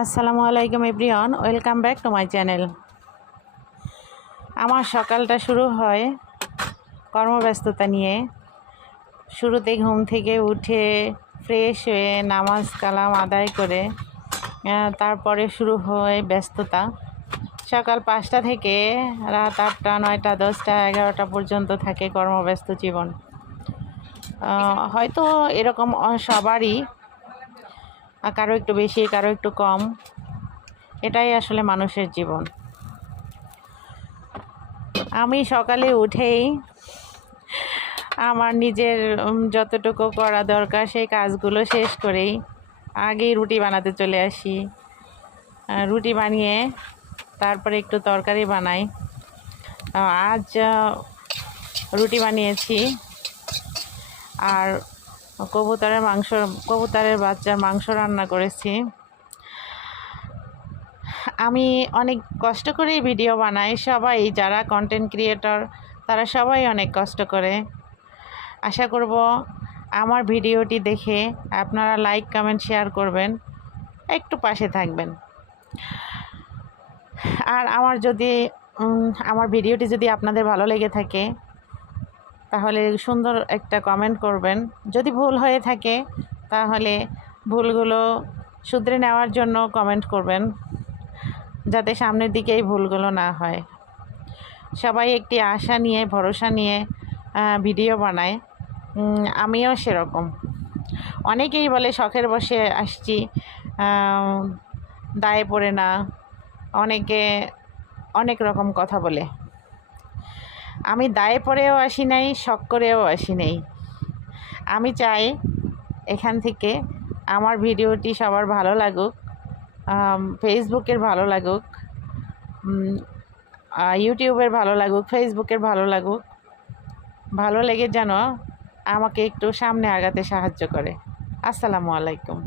আসসালামু আলাইকুম everyone, welcome back to my channel. আমার সকালটা শুরু হয় কর্মব্যস্ততা নিয়ে। শুরুতে ঘুম থেকে উঠে ফ্রেশ হয়ে নামাজ কালাম আদায় করে তারপরে শুরু হয় ব্যস্ততা। সকাল 5টা থেকে রাত 8টা 9টা 10টা 11টা পর্যন্ত থাকে কর্মব্যস্ত জীবন। হয়তো এরকম সবারই, কারো একটু বেশি কারো একটু কম, এটাই আসলে মানুষের জীবন। আমি সকালে উঠেই আমার নিজের যতটুকু করা দরকার সেই কাজগুলো শেষ করেই আগেই রুটি বানাতে চলে আসি। রুটি বানিয়ে তারপরে একটু তরকারি বানাই। আজ রুটি বানিয়েছি আর কবুতরের বাচ্চার মাংস রান্না করেছি। আমি অনেক কষ্ট করেই ভিডিও বানাই। সবাই যারা কন্টেন্ট ক্রিয়েটর তারা সবাই অনেক কষ্ট করে। আশা করব আমার ভিডিওটি দেখে আপনারা লাইক কমেন্ট শেয়ার করবেন, একটু পাশে থাকবেন। আর আমার ভিডিওটি যদি আপনাদের ভালো লেগে থাকে তাহলে সুন্দর একটা কমেন্ট করবেন। যদি ভুল হয়ে থাকে তাহলে ভুলগুলো শুধরে নেওয়ার জন্য কমেন্ট করবেন, যাতে সামনের দিকে এই ভুলগুলো না হয়। সবাই একটি আশা নিয়ে ভরসা নিয়ে ভিডিও বানায়, আমিও সেরকম। অনেকেই বলে শখের বসে আসছি, দায়ে পড়ে না, অনেকে অনেক রকম কথা বলে। আমি দায়ে পড়েও আসি নাই, শখ করেও আসি নাই। আমি চাই এখান থেকে আমার ভিডিওটি সবার ভালো লাগুক, ফেসবুকের ভালো লাগুক, ইউটিউবের ভালো লাগুক, ফেসবুকের ভালো লাগুক। ভালো লেগে যেন আমাকে একটু সামনে আগাতে সাহায্য করে। আসসালামু আলাইকুম।